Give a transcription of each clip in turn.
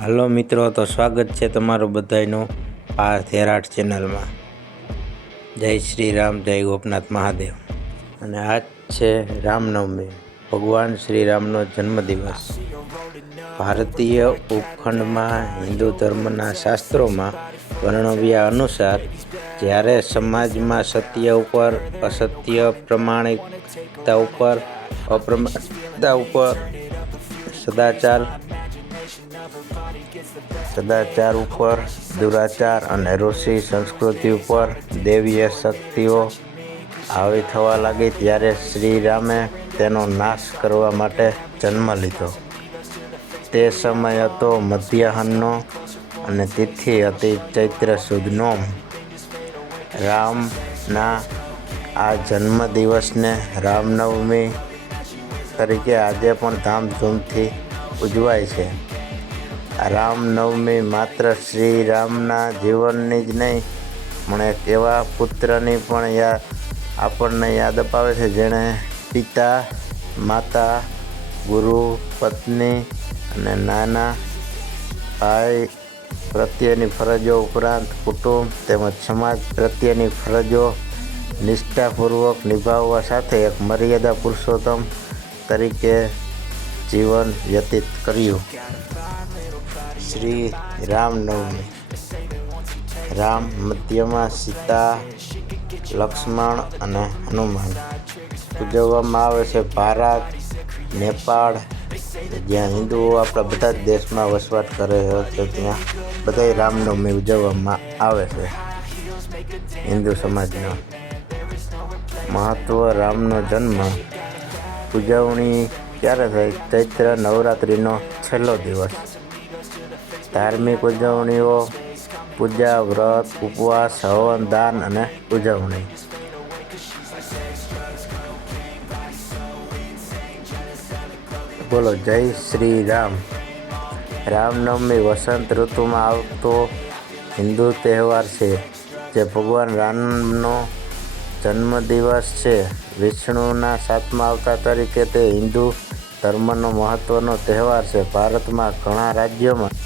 હાલો મિત્રો, તો સ્વાગત છે તમારું બધાનું પાર્થ હેરાટ ચેનલમાં. જય શ્રી રામ, જય ગોપનાથ મહાદેવ. અને આજ છે રામનવમી, ભગવાન શ્રી રામનો જન્મદિવસ. ભારતીય ઉપખંડમાં હિન્દુ ધર્મના શાસ્ત્રોમાં વર્ણવ્યા અનુસાર, જ્યારે સમાજમાં સત્ય ઉપર, અસત્ય પ્રમાણિકતા ઉપર, અપ્રમાણિકતા ઉપર સદાચાર સદાચાર ઉપર, દુરાચાર અને ઋષિ સંસ્કૃતિ ઉપર દેવીય શક્તિઓ આવી થવા લાગી ત્યારે શ્રી રામે તેનો નાશ કરવા માટે જન્મ લીધો. તે સમય હતો મધ્યાહનનો અને તિથિ હતી ચૈત્ર સુદ નોમ રામના આ જન્મદિવસને રામનવમી તરીકે આજે પણ ધામધૂમથી ઉજવાય છે. રામનવમી માત્ર શ્રી રામના જીવનની જ નહીં એક એવા પુત્રની પણ યાદ આપણને યાદ અપાવે છે જેણે પિતા, માતા, ગુરુ, પત્ની અને નાના ભાઈ પ્રત્યેની ફરજો ઉપરાંત કુટુંબ તેમજ સમાજ પ્રત્યેની ફરજો નિષ્ઠાપૂર્વક નિભાવવા સાથે એક મર્યાદા પુરુષોત્તમ તરીકે જીવન વ્યતીત કર્યું. શ્રી રામનવમી રામ, મધ્યમાં, સીતા, લક્ષ્મણ અને હનુમાન. ઉજવવામાં આવે છે ભારત, નેપાળ, જ્યાં હિન્દુઓ આપણા બધા જ દેશમાં વસવાટ કરે છે ત્યાં બધાય રામનવમી ઉજવવામાં આવે છે. હિન્દુ સમાજનો મહત્વ, રામનો જન્મ ઉજવણી ક્યારે થાય? ચૈત્ર નવરાત્રિનો છેલ્લો દિવસ. ધાર્મિક ઉજવણીઓ, પૂજા, વ્રત, ઉપવાસ, હવન, દાન અને ઉજવણી. બોલો, જય શ્રી રામ. રામનવમી વસંત ઋતુમાં આવતો હિન્દુ તહેવાર છે, જે ભગવાન રામનો જન્મદિવસ છે. વિષ્ણુના સાતમા અવતાર તરીકે તે હિન્દુ ધર્મનો મહત્ત્વનો તહેવાર છે. ભારતમાં ઘણા રાજ્યોમાં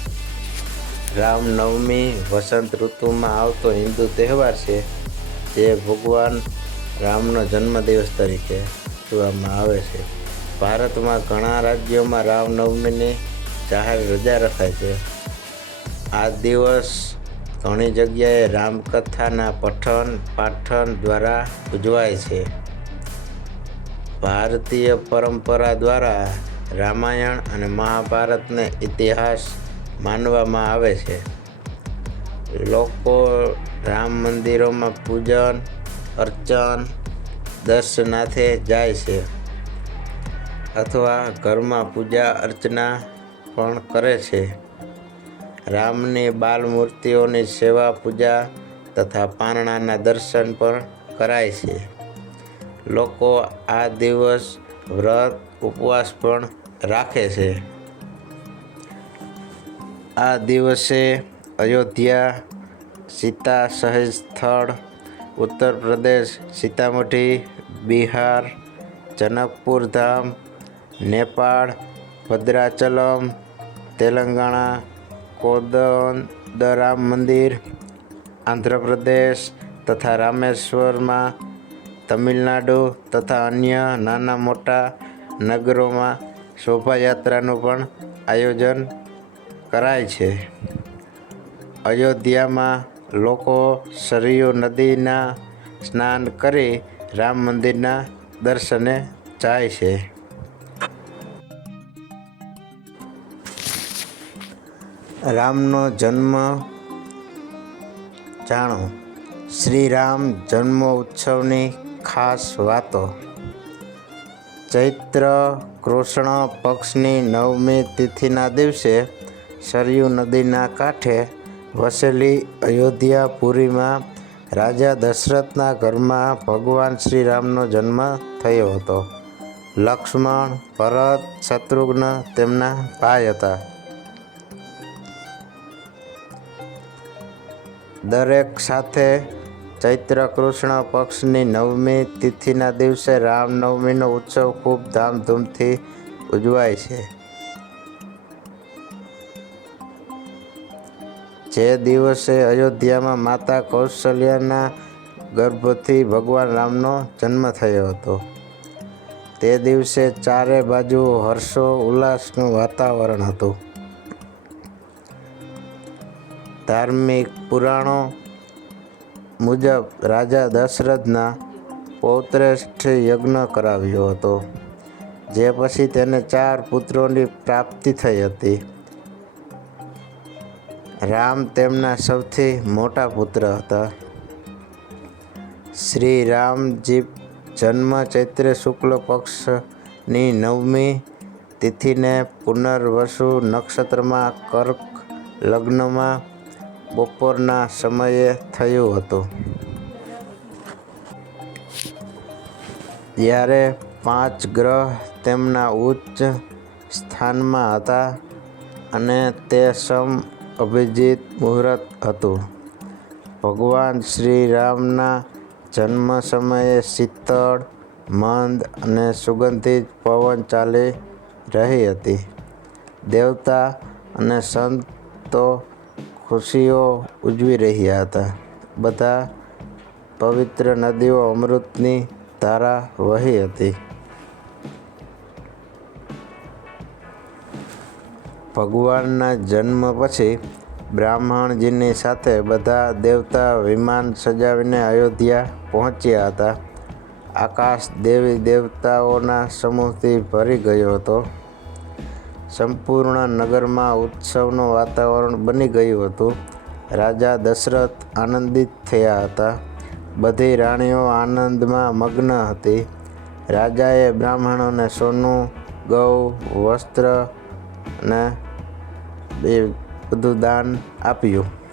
રામનવમી, વસંત ઋતુમાં આવતો હિન્દુ તહેવાર છે જે ભગવાન રામનો જન્મદિવસ તરીકે ઉજવવામાં આવે છે. ભારતમાં ઘણા રાજ્યોમાં રામનવમીની જાહેર રજા રખાય છે. આ દિવસ ઘણી જગ્યાએ રામકથાના પઠન પાઠન દ્વારા ઉજવાય છે. ભારતીય પરંપરા દ્વારા રામાયણ અને મહાભારતને ઇતિહાસ માનવામાં આવે છે. લોકો રામ મંદિરોમાં પૂજન, અર્ચન દર્શનાથે જાય છે અથવા ઘરમાં પૂજા, અર્ચના પણ કરે છે. રામની બાલ મૂર્તિઓની સેવા, પૂજા તથા પારણાના દર્શન પણ કરાય છે. લોકો આ દિવસ વ્રત, ઉપવાસ પણ રાખે છે. આ દિવસે અયોધ્યા, સીતા સહેજ સ્થળ ઉત્તર પ્રદેશ, સીતામઢી, બિહાર, જનકપુર ધામ, નેપાળ, ભદ્રાચલમ, તેલંગાણા કોદંડરામ મંદિર, આંધ્રપ્રદેશ તથા રામેશ્વરમાં, તમિલનાડુ તથા અન્ય નાના મોટા નગરોમાં શોભાયાત્રાનું પણ આયોજન કરાય છે. અયોધ્યામાં લોકો સરયુ નદીના સ્નાન કરી રામ મંદિરના દર્શને જાય છે. રામનો જન્મ જાણો. શ્રી રામ જન્મ ઉત્સવની ખાસ વાતો. ચૈત્ર કૃષ્ણ પક્ષની નવમી તિથિના દિવસે સરયુ નદીના કાંઠે વસેલી અયોધ્યાપુરીમાં રાજા દશરથના ઘરમાં ભગવાન શ્રીરામનો જન્મ થયો હતો. લક્ષ્મણ, ભરત, શત્રુઘ્ન તેમના ભાઈ હતા. દરેક સાથે ચૈત્ર કૃષ્ણ પક્ષની નવમી તિથિના દિવસે રામનવમીનો ઉત્સવ ખૂબ ધામધૂમથી ઉજવાય છે. જે દિવસે અયોધ્યામાં માતા કૌશલ્યાના ગર્ભથી ભગવાન રામનો જન્મ થયો હતો. તે દિવસે ચારે બાજુ હર્ષો, ઉલ્લાસનું વાતાવરણ હતું. ધાર્મિક પુરાણો મુજબ રાજા દશરથના પૌત્રેષ્ઠ યજ્ઞ કરાવ્યો હતો, જે પછી તેને ચાર પુત્રોની પ્રાપ્તિ થઈ હતી. રામ તેમના સૌથી મોટા પુત્ર હતા. શ્રી રામજી જન્મ ચૈત્ર શુક્લ પક્ષની નવમી તિથિને પુનર્વસુ નક્ષત્રમાં કર્ક લગ્નમાં બપોરના સમયે થયું હતું. જ્યારે પાંચ ગ્રહ તેમના ઉચ્ચ સ્થાનમાં હતા અને તે સમ અભિજીત મુહૂર્ત હતું. ભગવાન શ્રી રામના જન્મ સમયે શીતળ, મંદ અને સુગંધિત પવન ચાલી રહી હતી. દેવતા અને સંતો ખુશીઓ ઉજવી રહ્યા હતા. બધા પવિત્ર નદીઓ અમૃતની ધારા વહી હતી. ભગવાનના જન્મ પછી બ્રાહ્મણજીની સાથે બધા દેવતા વિમાન સજાવીને અયોધ્યા પહોંચ્યા હતા. આકાશ દેવી દેવતાઓના સમૂહથી ભરી ગયો હતો. સંપૂર્ણ નગરમાં ઉત્સવનું વાતાવરણ બની ગયું હતું. રાજા દશરથ આનંદિત થયા હતા. બધી રાણીઓ આનંદમાં મગ્ન હતી. રાજાએ બ્રાહ્મણોને સોનું, ગૌ, વસ્ત્ર અને એ બધું દાન આપ્યું.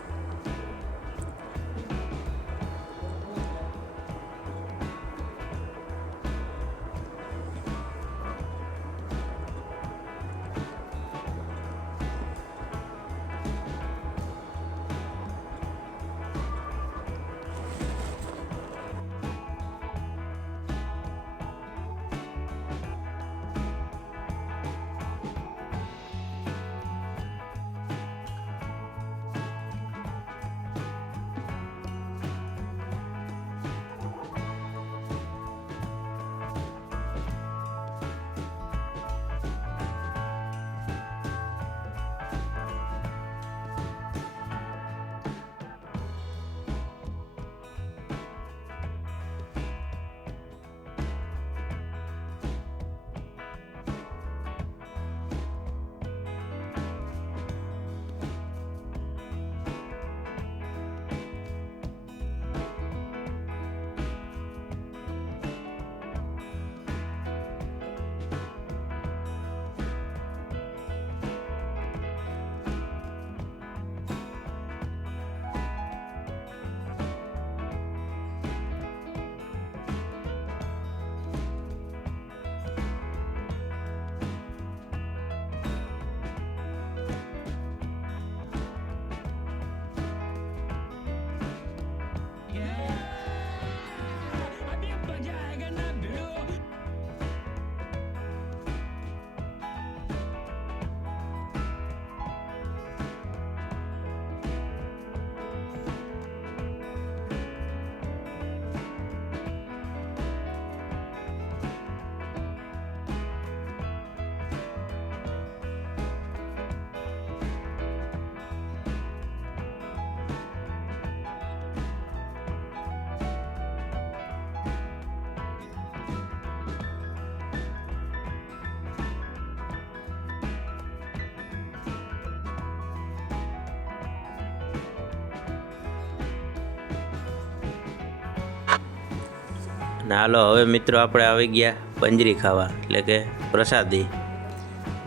અને હાલો, હવે મિત્રો આપણે આવી ગયા પંજરી ખાવા, એટલે કે પ્રસાદી.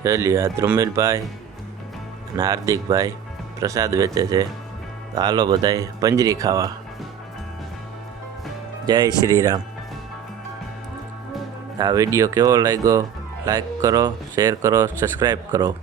જોઈ લ્યો, આ ધ્રુમિલભાઈ અને હાર્દિકભાઈ પ્રસાદ વેચે છે. તો હાલો બધાય પંજરી ખાવા. જય શ્રી રામ આ વીડિયો કેવો લાગ્યો? લાઈક કરો, શેર કરો સબસ્ક્રાઈબ કરો.